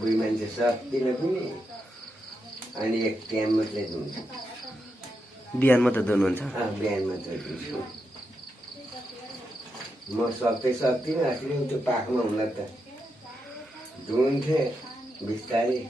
बुढी मान्छे सक्दिन पनि अनि एक टाइम मात्रै दुन्छु बिहान मात्रै दुनुहुन्छ बिहान मात्रै दुन्छु म सक्दिनँ अस्ति त्यो पाखमा हुँदा त दुन्थेँ बिस्तारै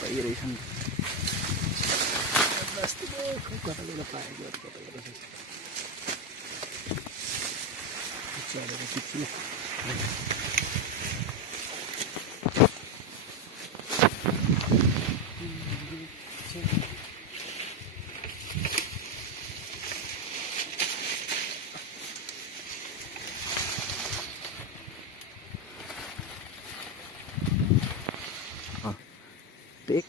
पाइरहेछन् कता बेला पाएको कता बेला चलेर किच्छु देख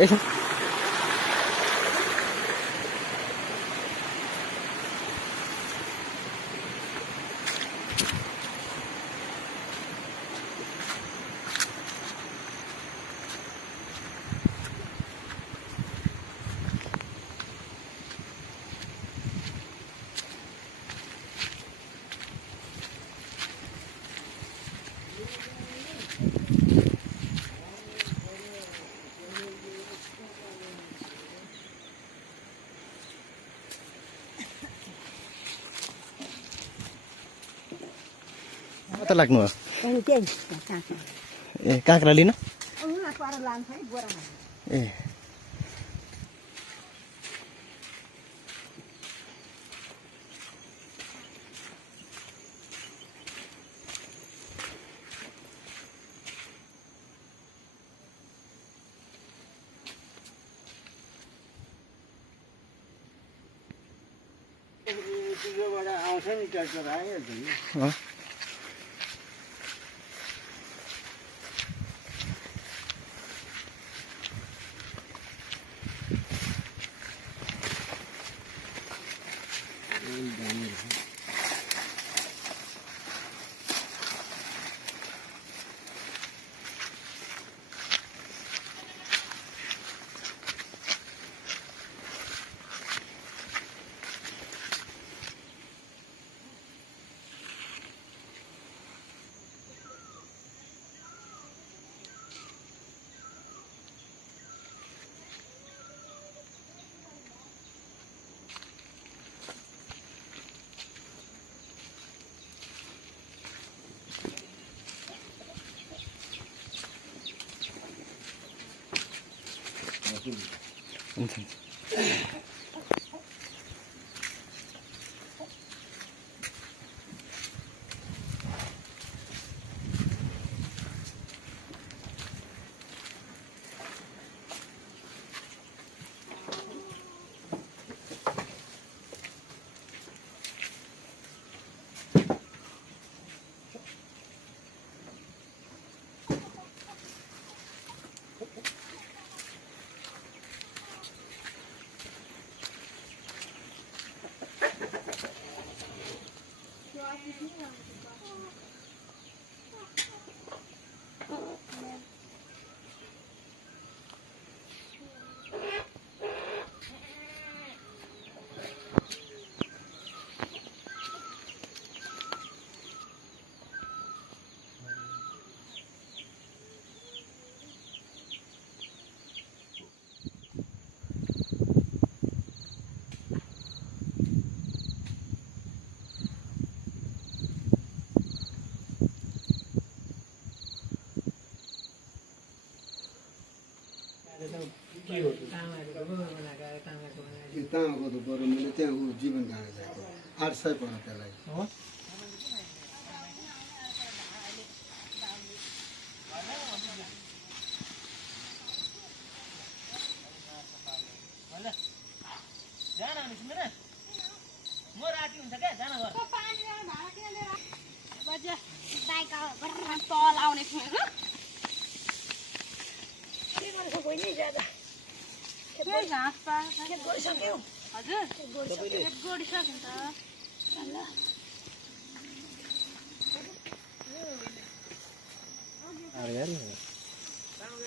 यसो कता लाग्नु हो ए काँक्रा लिन ए चिजोबाट आउँछ नि ट्र्याक्टर आइहाल्छ नि अँ। हुन्छ हुन्छ। यो तामाको त बरु मैले त्यहाँ ऊ जीवन जान जाएको 800 पर्यो त्यसलाई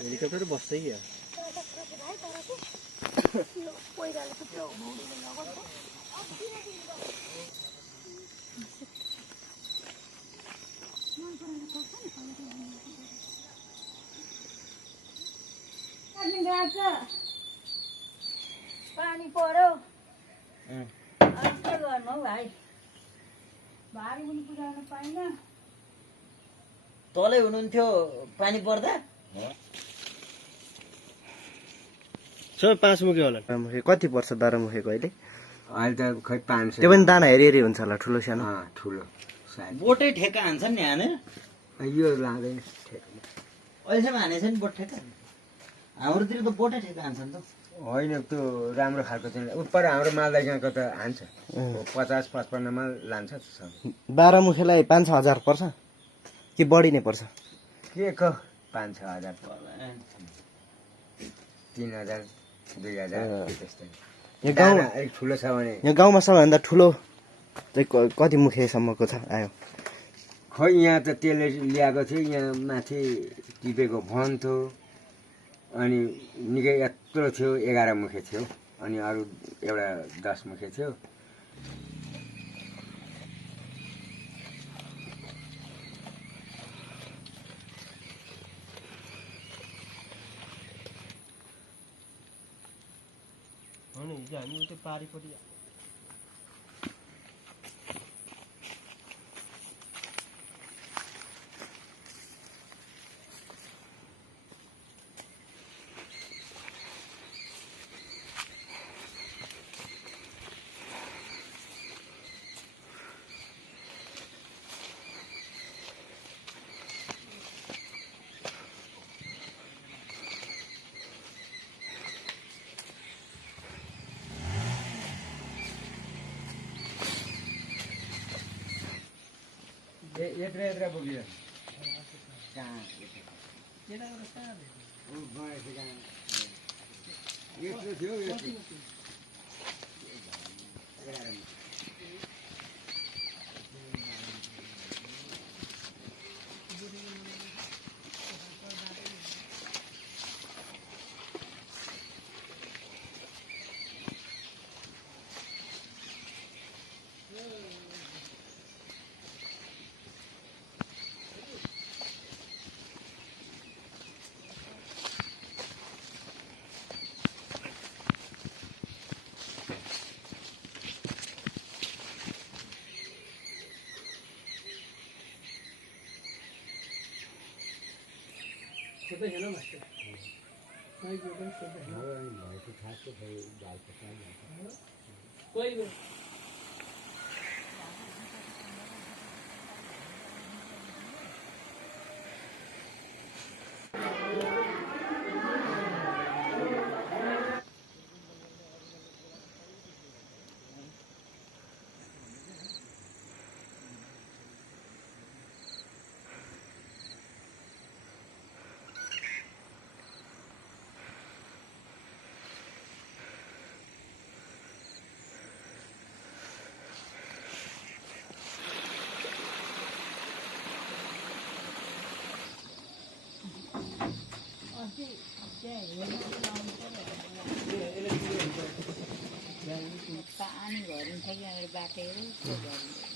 हेलिकप्टर बस्दै क्या पानी पर्यो अनि के गर्नु हौ भाइ भारी पनि पुर्याउनु पाइनँ तलै हुनुहुन्थ्यो पानी पर्दा सबै 5 मुखे होला। दारामुखे कति पर्छ दारामुखेको अहिले? अहिले त खै 500 त्यो पनि दाना हेरी हेरी हुन्छ होला, ठुलो सानो। ठुलो साइज बोटै ठेक्का हान्छन् नि हानेर यो लाँदैन अहिलेसम्म हानेछ नि बोट ठेक्का हाम्रोतिर त बोटै ठेक्का हान्छन् त होइन त्यो राम्रो खालको चाहिँ उपर हाम्रो मालदाइगाको त हान्छ 50-55 मा लान्छ 12 5-6 हजार पर्छ कि बढी नै पर्छ? के को 5-6 हजार 3,000 2,000 त्यस्तै। यो गाउँ अलिक ठुलो छ भने यो गाउँमा सबैभन्दा ठुलो चाहिँ कति मुखेसम्मको छ आयो? खै यहाँ त त्यसले ल्याएको थियो यहाँ माथि टिपेको भन थियो अनि निकै यत्रो थियो 11 मुखे थियो अनि अरू एउटा 10 मुखे थियो। हिजो हामी उतै पारिपट्टि यत्रो यत्रो बोक्यो कहाँ ऊ गएछ कहाँ यत्रो थियो यत्रो 11 मुखे। अस्ति त्यहाँ हेर्नु आउनु पर्यो पानी भरिन्छ कि बाटोहरू